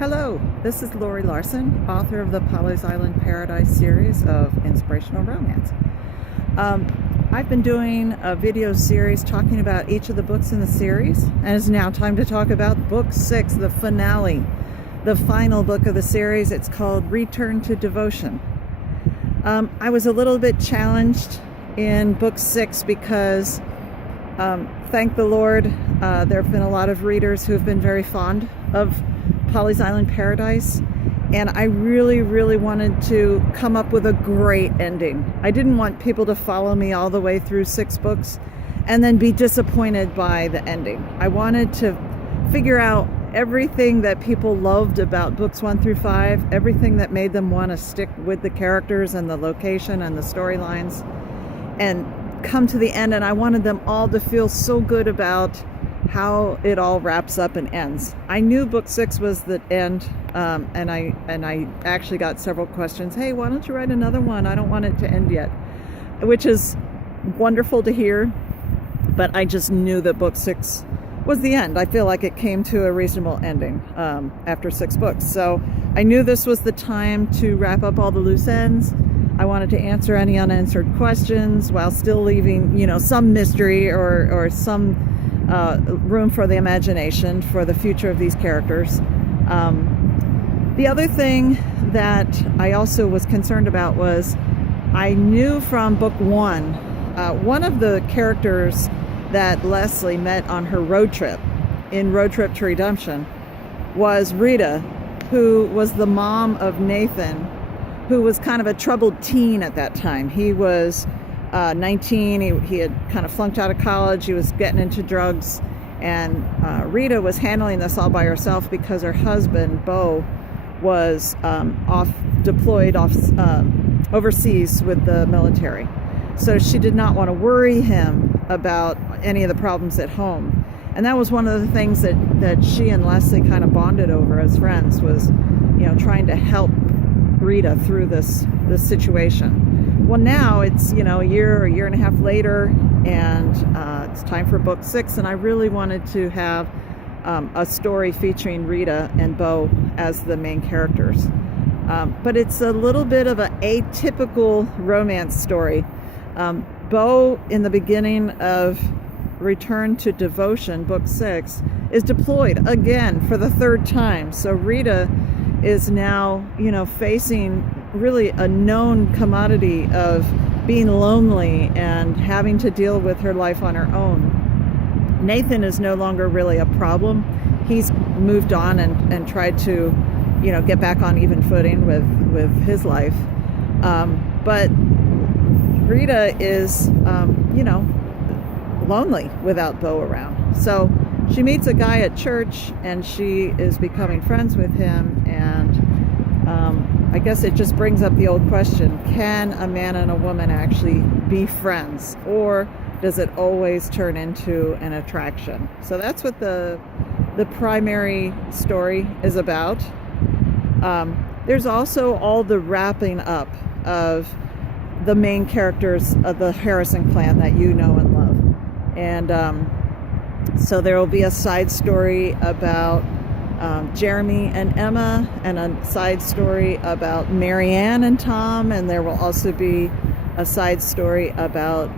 Hello, this is Laurie Larson, author of the Polly's Island Paradise series of inspirational romance. I've been doing a video series talking about each of the books in the series, and it's now time to talk about book 6, the finale, the final book of the series. It's called Return to Devotion. I was a little bit challenged in book 6 because thank the Lord, there have been a lot of readers who have been very fond of Polly's Island Paradise, and I really wanted to come up with a great ending. I didn't want people to follow me all the way through 6 books and then be disappointed by the ending. I wanted to figure out everything that people loved about books 1 through 5, everything that made them want to stick with the characters and the location and the storylines, and come to the end. And I wanted them all to feel so good about how it all wraps up and ends. I knew book 6 was the end, and I actually got several questions. Hey, why don't you write another one? I don't want it to end yet, which is wonderful to hear, but I just knew that book 6 was the end. I feel like it came to a reasonable ending after 6 books. So I knew this was the time to wrap up all the loose ends. I wanted to answer any unanswered questions while still leaving, some mystery or some room for the imagination for the future of these characters. The other thing that I also was concerned about was I knew from book 1, one of the characters that Leslie met on her road trip, in Road Trip to Redemption, was Rita, who was the mom of Nathan, who was kind of a troubled teen at that time. He was 19, he had kind of flunked out of college, he was getting into drugs, and Rita was handling this all by herself because her husband, Beau, was deployed overseas with the military. So she did not want to worry him about any of the problems at home. And that was one of the things that she and Leslie kind of bonded over as friends, was trying to help Rita through this situation. Well, now it's a year and a half later, and it's time for book 6, and I really wanted to have a story featuring Rita and Beau as the main characters. But it's a little bit of an atypical romance story. Beau, in the beginning of Return to Devotion, book 6, is deployed again for the 3rd time. So Rita is now, facing really a known commodity of being lonely and having to deal with her life on her own. Nathan is no longer really a problem. He's moved on and tried to, get back on even footing with his life. But Rita is, lonely without Beau around. So she meets a guy at church, and she is becoming friends with him, and I guess it just brings up the old question, can a man and a woman actually be friends, or does it always turn into an attraction? So that's what the primary story is about. There's also all the wrapping up of the main characters of the Harrison clan that you know and love. And so there will be a side story about Jeremy and Emma, and a side story about Marianne and Tom, and there will also be a side story about